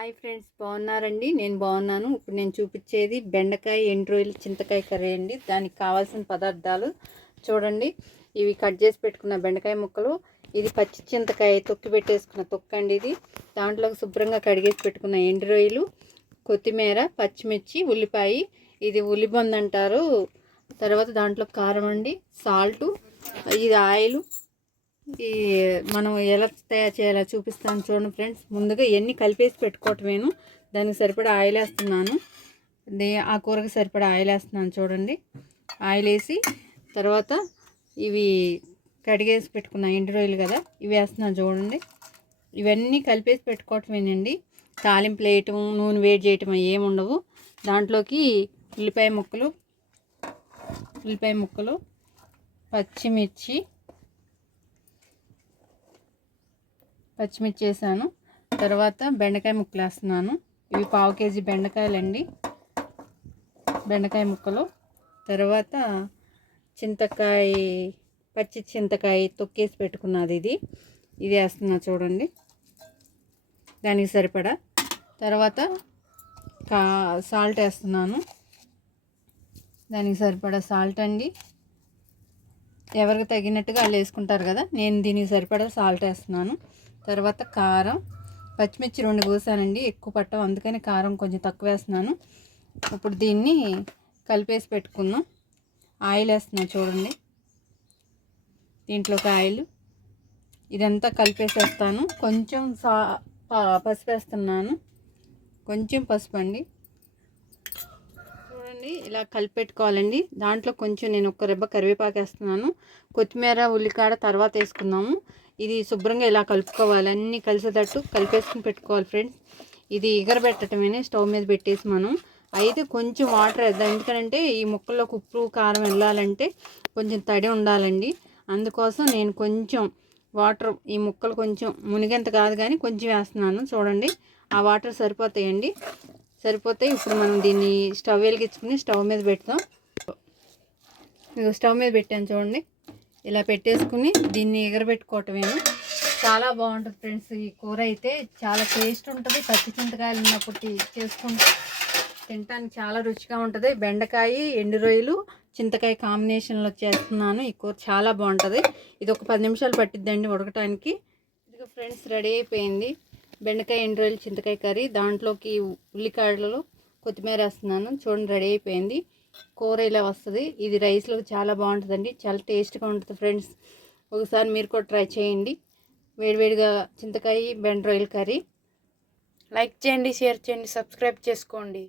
Hi friends బాగున్నారండి? నేను బాగున్నాను. ఇప్పుడు నేను చూపించేది బెండకాయ ఎండ్రోయిల్ చింతకాయ కర్రీ అండి. దానికి కావాల్సిన పదార్థాలు చూడండి. ఇవి కట్ చేసి పెట్టుకున్న బెండకాయ ముక్కలు ఇది పచ్చి చింతకాయ తొక్కి పెట్టేసుకున్న తొక్క అండి ఇది. దాంట్లోకి శుభ్రంగా కడిగేసి పెట్టుకున్న ఎండ్రోయిలు కొత్తిమీర పచ్చిమిర్చి ఉల్లిపాయ ఇది ఉల్లిబంద్ అంటారు తర్వాత దాంట్లో కారం అండి సాల్టు ఇది ఆయిల్ ఈ మనం ఎలా తయారు చేయాలో చూపిస్తాను చూడండి ఫ్రెండ్స్. ముందుగా ఇవన్నీ కలిపేసి పెట్టుకోవటమేను. దానికి సరిపడా ఆయిల్ వేస్తున్నాను. ఆ కూరకి సరిపడా ఆయిల్ వేస్తున్నాను చూడండి. ఆయిల్ వేసి తర్వాత ఇవి కడిగేసి పెట్టుకున్న ఎండు రొయ్యలు కదా ఇవి వేస్తున్నాను చూడండి. ఇవన్నీ కలిపేసి పెట్టుకోవటమేనండి. తాలింపు వేయటం నూనె వేడి చేయటం ఏమి ఉండవు. దాంట్లోకి ఉల్లిపాయ ముక్కలు ఉల్లిపాయ ముక్కలు పచ్చిమిర్చి పచ్చిమిర్చి వేసాను తర్వాత బెండకాయ ముక్కలు వేస్తున్నాను ఇవి పావు కేజీ బెండకాయలండి. బెండకాయ ముక్కలు. తర్వాత చింతకాయ పచ్చి చింతకాయ తొక్కేసి పెట్టుకున్నది ఇది. ఇది వేస్తున్నా చూడండి. దానికి సరిపడా. తర్వాత కా సాల్ట్ వేస్తున్నాను. దానికి సరిపడా సాల్ట్ అండి. ఎవరికి తగినట్టుగా వాళ్ళు వేసుకుంటారు కదా నేను దీనికి సరిపడా సాల్ట్ వేస్తున్నాను. తర్వాత కారం. పచ్చిమిర్చి రెండు కోసానండి ఎక్కువ పట్టం అందుకని కారం కొంచెం తక్కువ వేస్తున్నాను. ఇప్పుడు దీన్ని కలిపేసి పెట్టుకుందాం. ఆయిల్ వేస్తున్నాను చూడండి. దీంట్లోకి ఆయిల్. ఇదంతా కలిపేసేస్తాను. కొంచెం సా పసుపు వేస్తున్నాను. కొంచెం పసుపు అండి. చూడండి ఇలా కలిపెట్టుకోవాలండి దాంట్లో కొంచెం నేను ఒక రెబ్బ కరివేపాకు వేస్తున్నాను. కొత్తిమీర ఉల్లికాడ తర్వాత వేసుకుందాము. ఇది శుభ్రంగా ఇలా కలుపుకోవాలి? అన్నీ కలిసేటట్టు కలిపేసుకుని పెట్టుకోవాలి ఫ్రెండ్స్. ఇది ఎగరబెట్టడమే స్టవ్ మీద పెట్టేసి మనం అయితే కొంచెం వాటర్ వేద్దాం. ఎందుకంటే ఈ ముక్కల్లోకి ఉప్పు కారం వెళ్ళాలంటే కొంచెం తడి ఉండాలండి. అందుకోసం నేను కొంచెం వాటర్ ఈ ముక్కలు కొంచెం మునిగేంత కాదు కానీ కొంచెం వేస్తున్నాను. చూడండి ఆ వాటర్ సరిపోతాయండి. సరిపోతే ఇప్పుడు మనం దీన్ని స్టవ్ వెలిగించుకుని స్టవ్ మీద పెడతాం. స్టవ్ మీద పెట్టాను చూడండి. ఇలా పెట్టేసుకుని దీన్ని ఎగరబెట్టుకోవటమేమో. చాలా బాగుంటుంది ఫ్రెండ్స్. ఈ కూర అయితే చాలా టేస్ట్ ఉంటుంది. పచ్చి చింతకాయలు ఉన్నప్పుడు చేసుకుంటే తినడానికి చాలా రుచిగా ఉంటుంది. బెండకాయ ఎండు రొయ్యలు చింతకాయ కాంబినేషన్లో చేస్తున్నాను. ఈ కూర చాలా బాగుంటుంది. ఇది ఒక పది నిమిషాలు పట్టిద్దండి ఉడకటానికి. ఇదిగో ఫ్రెండ్స్ రెడీ అయిపోయింది. బెండకాయ ఎండు రొయ్యలు చింతకాయ కర్రీ. దాంట్లోకి ఉల్లికాయలలో కొత్తిమీర వేస్తున్నాను. చూడండి రెడీ అయిపోయింది. కూర ఇలా వస్తుంది. ఇది రైస్లో చాలా బాగుంటుందండి. చాలా టేస్ట్గా ఉంటుంది ఫ్రెండ్స్. ఒకసారి మీరు కూడా ట్రై చేయండి. వేడివేడిగా చింతకాయ బెండ్రాయిల్ కర్రీ. లైక్ చేయండి షేర్ చేయండి సబ్స్క్రైబ్ చేసుకోండి.